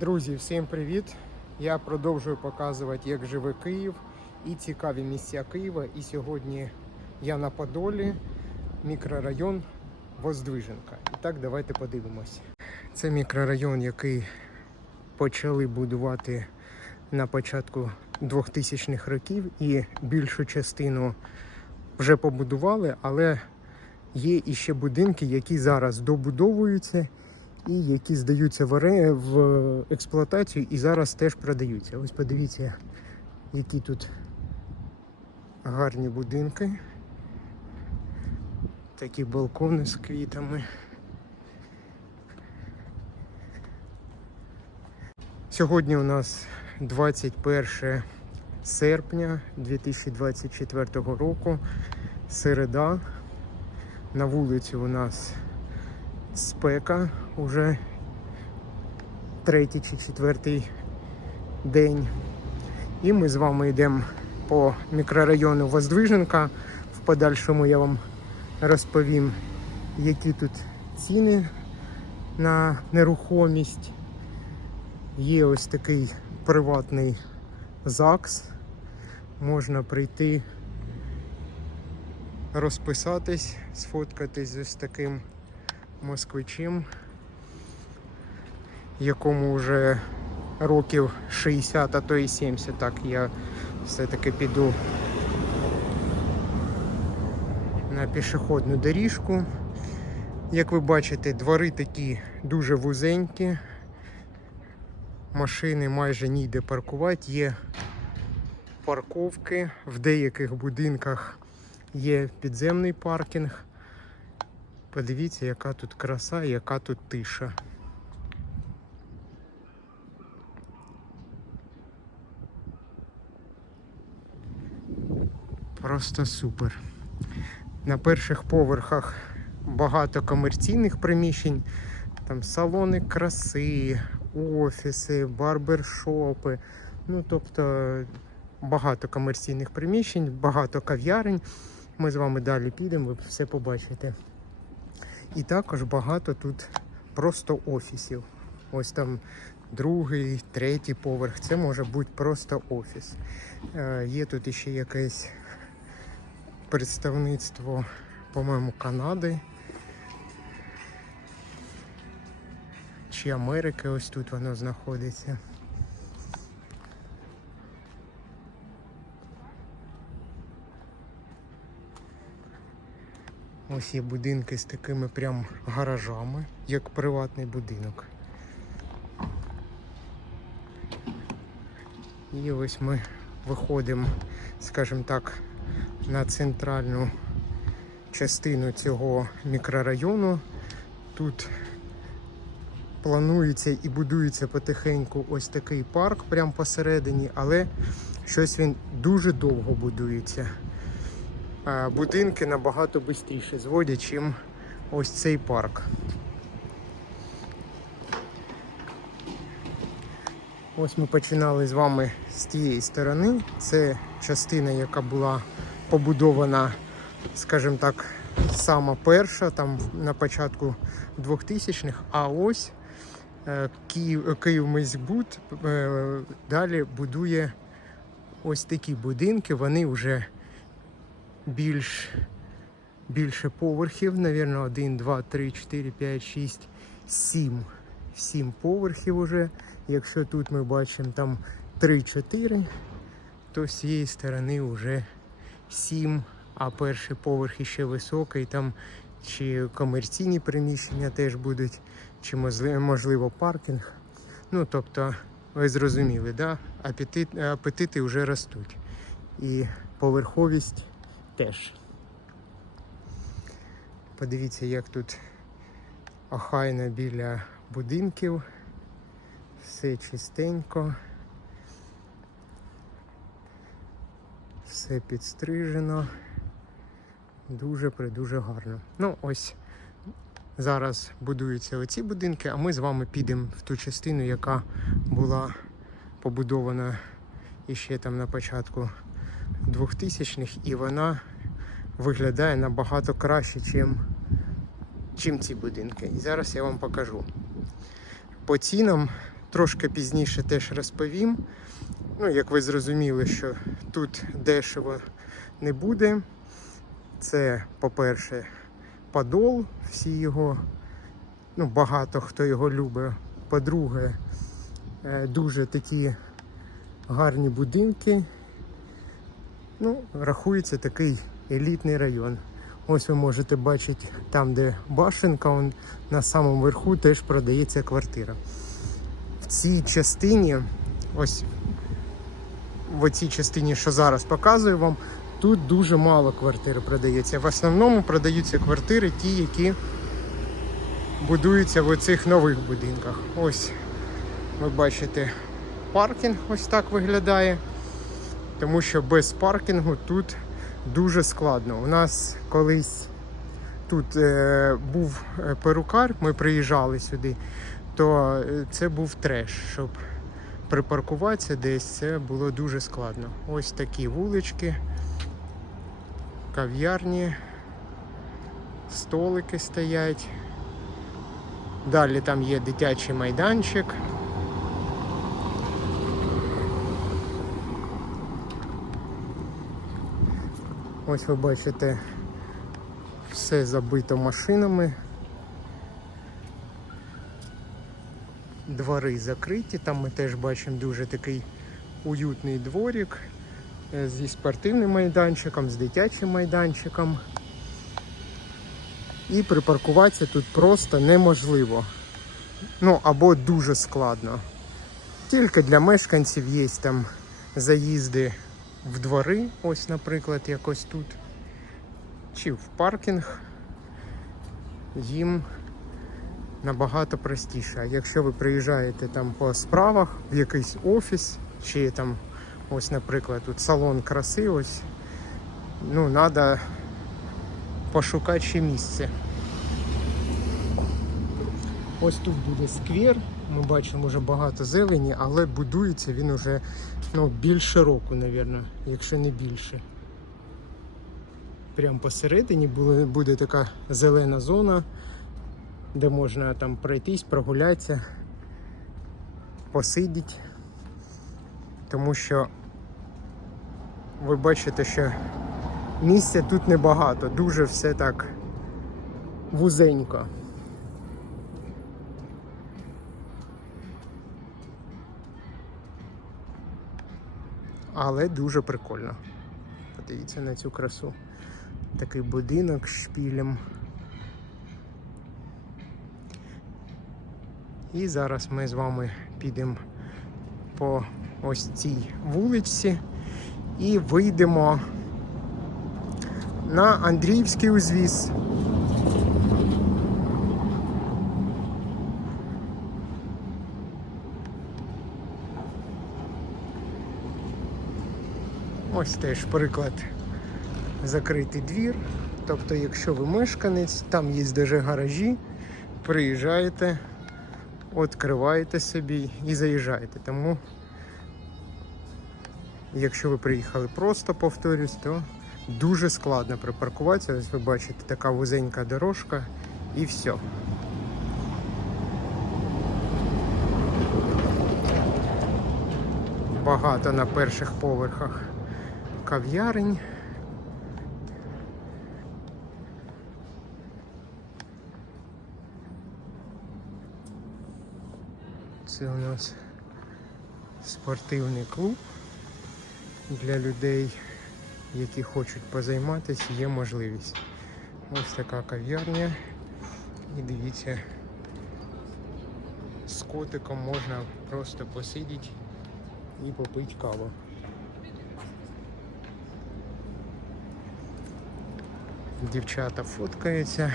Друзі, всім привіт! Я продовжую показувати, як живе Київ і цікаві місця Києва. І сьогодні я на Подолі, мікрорайон Воздвиженка. І так, давайте подивимось. Це мікрорайон, який почали будувати на початку 2000-х років, і більшу частину вже побудували, але є іще будинки, які зараз добудовуються і які здаються в, оре- в експлуатацію і зараз теж продаються. Ось подивіться, які тут гарні будинки. Такі балкони з квітами. Сьогодні у нас 21 серпня 2024 року, середа. На вулиці у нас спека уже третій чи четвертий день. І ми з вами йдемо по мікрорайону Воздвиженка. В подальшому я вам розповім, які тут ціни на нерухомість. Є ось такий приватний ЗАГС. Можна прийти, розписатись, сфоткатись з ось таким москвичем, якому вже років 60, а то і 70. Так, я все-таки піду на пішохідну доріжку. Як ви бачите, двори такі дуже вузенькі. Машини майже ніде паркувати. Є парковки. В деяких будинках є підземний паркінг. Подивіться, яка тут краса, яка тут тиша. Просто супер. На перших поверхах багато комерційних приміщень, там салони краси, офіси, барбершопи. Ну, тобто багато комерційних приміщень, багато кав'ярень. Ми з вами далі підемо, ви все побачите. І також багато тут просто офісів. Ось там другий, третій поверх. Це може бути просто офіс. Е, є тут іще якесь представництво, по-моєму, Канади. Чи Америки, ось тут воно знаходиться. Ось є будинки з такими прям гаражами, як приватний будинок. І ось ми виходимо, скажімо так, на центральну частину цього мікрорайону. Тут планується і будується потихеньку ось такий парк прямо посередині, але щось він дуже довго будується будинки набагато швидше зводять, чим ось цей парк. Ось ми починали з вами з тієї сторони. Це частина, яка була побудована, скажімо так, сама перша, там на початку 2000-х, а ось е, Київ, Київміськбуд е, далі будує ось такі будинки, вони вже більш, більше поверхів, навірно, 1, 2, 3, 4, 5, 6, 7. 7 поверхів уже. Якщо тут ми бачимо там 3-4, то з цієї сторони вже 7, а перший поверх іще високий, там чи комерційні приміщення теж будуть, чи можливо паркінг. Ну, тобто, ви зрозуміли, да? Апетит, апетити вже ростуть. І поверховість теж. Подивіться, як тут охайно біля будинків. Все чистенько. Все підстрижено. Дуже придуже гарно. Ну, ось зараз будуються оці будинки, а ми з вами підемо в ту частину, яка була побудована іще там на початку 2000-х, і вона виглядає набагато краще, чим, чим ці будинки. І зараз я вам покажу. По цінам трошки пізніше теж розповім. Ну, як ви зрозуміли, що тут дешево не буде. Це, по-перше, Подол, всі його, ну, багато хто його любить. По-друге, е, дуже такі гарні будинки. Ну, рахується такий елітний район. Ось ви можете бачити там, де башенка, он, на самому верху теж продається квартира. В цій частині, ось в цій частині, що зараз показую вам, тут дуже мало квартир продається. В основному продаються квартири ті, які будуються в оцих нових будинках. Ось ви бачите, паркінг ось так виглядає. Тому що без паркінгу тут дуже складно. У нас колись тут е, був е, перукар, ми приїжджали сюди, то е, це був треш, щоб припаркуватися десь, це було дуже складно. Ось такі вулички, кав'ярні, столики стоять. Далі там є дитячий майданчик. Ось ви бачите, все забито машинами. Двори закриті, там ми теж бачимо дуже такий уютний дворик е, зі спортивним майданчиком, з дитячим майданчиком. І припаркуватися тут просто неможливо. Ну або дуже складно. Тільки для мешканців є там заїзди в двори, ось, наприклад, якось тут, чи в паркінг, їм набагато простіше. А якщо ви приїжджаєте там по справах в якийсь офіс, чи там, ось, наприклад, тут салон краси, ось, ну, треба пошукати ще місце. Ось тут буде сквер. Ми бачимо вже багато зелені, але будується він уже ну, більше року, мабуть, якщо не більше. Прямо посередині буде, буде така зелена зона, де можна там пройтись, прогулятися, посидіти. Тому що ви бачите, що місця тут небагато, дуже все так вузенько. Але дуже прикольно. Подивіться на цю красу. Такий будинок з шпілем. І зараз ми з вами підемо по ось цій вуличці і вийдемо на Андріївський узвіз. Ось теж приклад закритий двір. Тобто, якщо ви мешканець, там є даже гаражі, приїжджаєте, відкриваєте собі і заїжджаєте. Тому, якщо ви приїхали просто, повторюсь, то дуже складно припаркуватися. Ось ви бачите, така вузенька дорожка і все. Багато на перших поверхах кав'ярень. Це у нас спортивний клуб для людей, які хочуть позайматися, є можливість. Ось така кав'ярня. І дивіться, з котиком можна просто посидіти і попити каву. Дівчата фоткаються.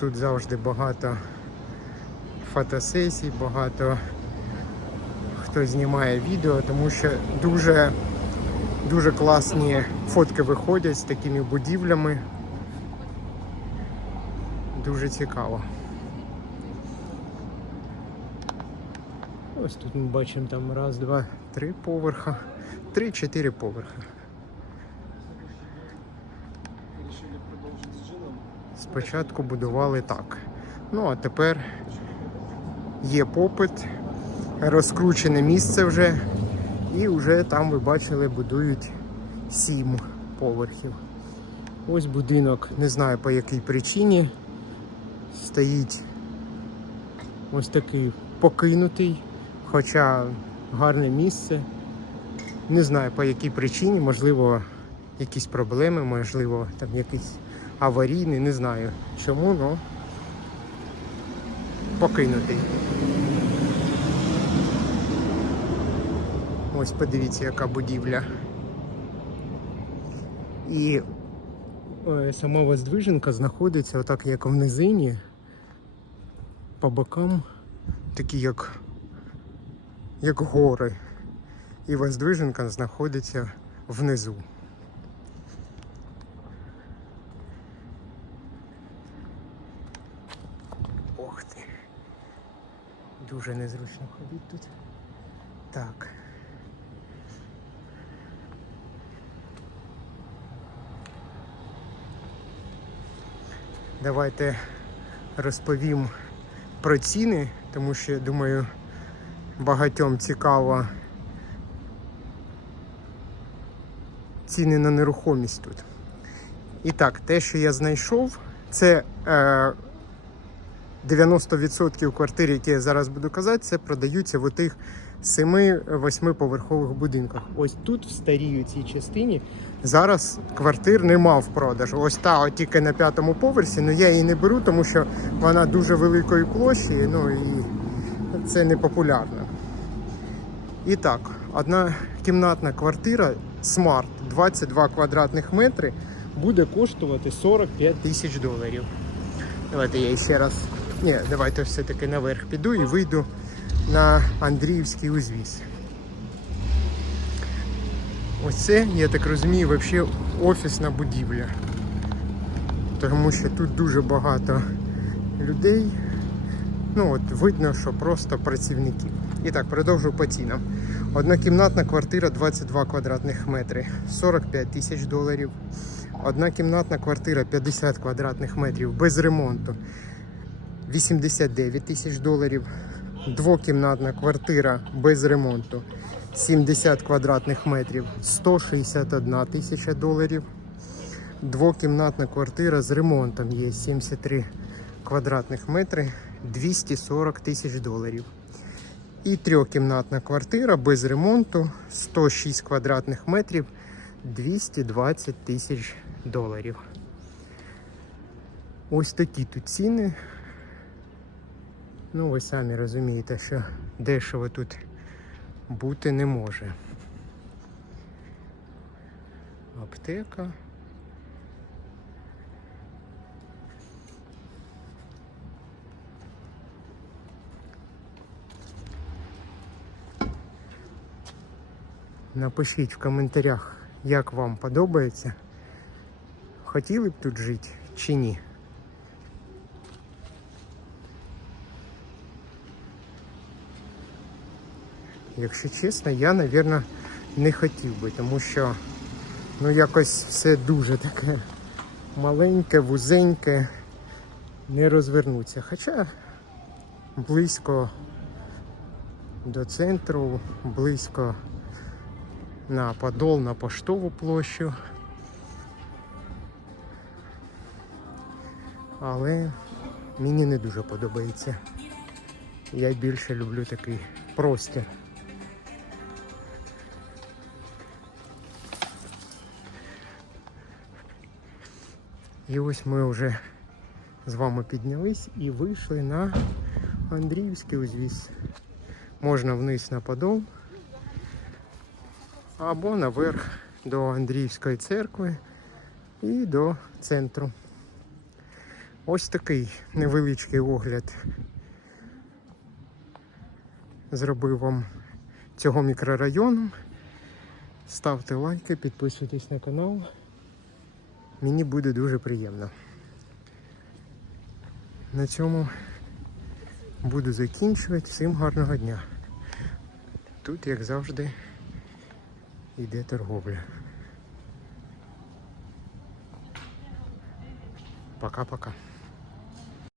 Тут завжди багато фотосесій, багато хто знімає відео, тому що дуже, дуже класні фотки виходять з такими будівлями. Дуже цікаво. Ось тут ми бачимо там раз, два, три поверха, три-чотири поверха. Спочатку будували так. Ну а тепер є попит розкручене місце вже. І вже там ви бачили, будують сім поверхів. Ось будинок, не знаю по якій причині. Стоїть ось такий покинутий, хоча гарне місце. Не знаю по якій причині, можливо, якісь проблеми, можливо, там якийсь аварійний, не знаю чому, але покинутий. Ось подивіться, яка будівля. І е, сама Воздвиженка знаходиться отак, як в низині, по бокам, такі як, як гори. І Воздвиженка знаходиться внизу. Дуже незручно ходити тут. Так. Давайте розповім про ціни, тому що я думаю, багатьом цікаво ціни на нерухомість тут. І так, те, що я знайшов, це е, 90% квартир, які я зараз буду казати, це продаються в отих 7-8 поверхових будинках. Ось тут, в старій цій частині, зараз квартир нема в продажу. Ось та от тільки на п'ятому поверсі, але я її не беру, тому що вона дуже великої площі, ну і це не популярно. І так, одна кімнатна квартира Smart 22 квадратних метри буде коштувати 45 тисяч доларів. Давайте я ще раз. Ні, давайте все-таки наверх піду і вийду на Андріївський узвіз. Ось це, я так розумію, взагалі офісна будівля. Тому що тут дуже багато людей. Ну от видно, що просто працівники. І так, продовжу по цінам. Однокімнатна квартира 22 квадратних метри 45 тисяч доларів. Однокімнатна квартира 50 квадратних метрів без ремонту 89 тисяч доларів. Двокімнатна квартира без ремонту 70 квадратних метрів 161 тисяча доларів. Двокімнатна квартира з ремонтом є 73 квадратних метри 240 тисяч доларів. І трьохкімнатна квартира без ремонту 106 квадратних метрів 220 тисяч доларів. Ось такі тут ціни. Ну, ви самі розумієте, що дешево тут бути не може. Аптека. Напишіть в коментарях, як вам подобається. Хотіли б тут жити чи ні? Якщо чесно, я, мабуть, не хотів би, тому що ну якось все дуже таке маленьке, вузеньке, не розвернуться. Хоча близько до центру, близько на Подол, на поштову площу. Але мені не дуже подобається. Я більше люблю такий простір. І ось ми вже з вами піднялись і вийшли на Андріївський узвіз. Можна вниз на Подол або наверх до Андріївської церкви і до центру. Ось такий невеличкий огляд зробив вам цього мікрорайону. Ставте лайки, підписуйтесь на канал. Мені буде дуже приємно. На цьому буду закінчувати. Всім гарного дня. Тут, як завжди, йде торговля. Пока-пока.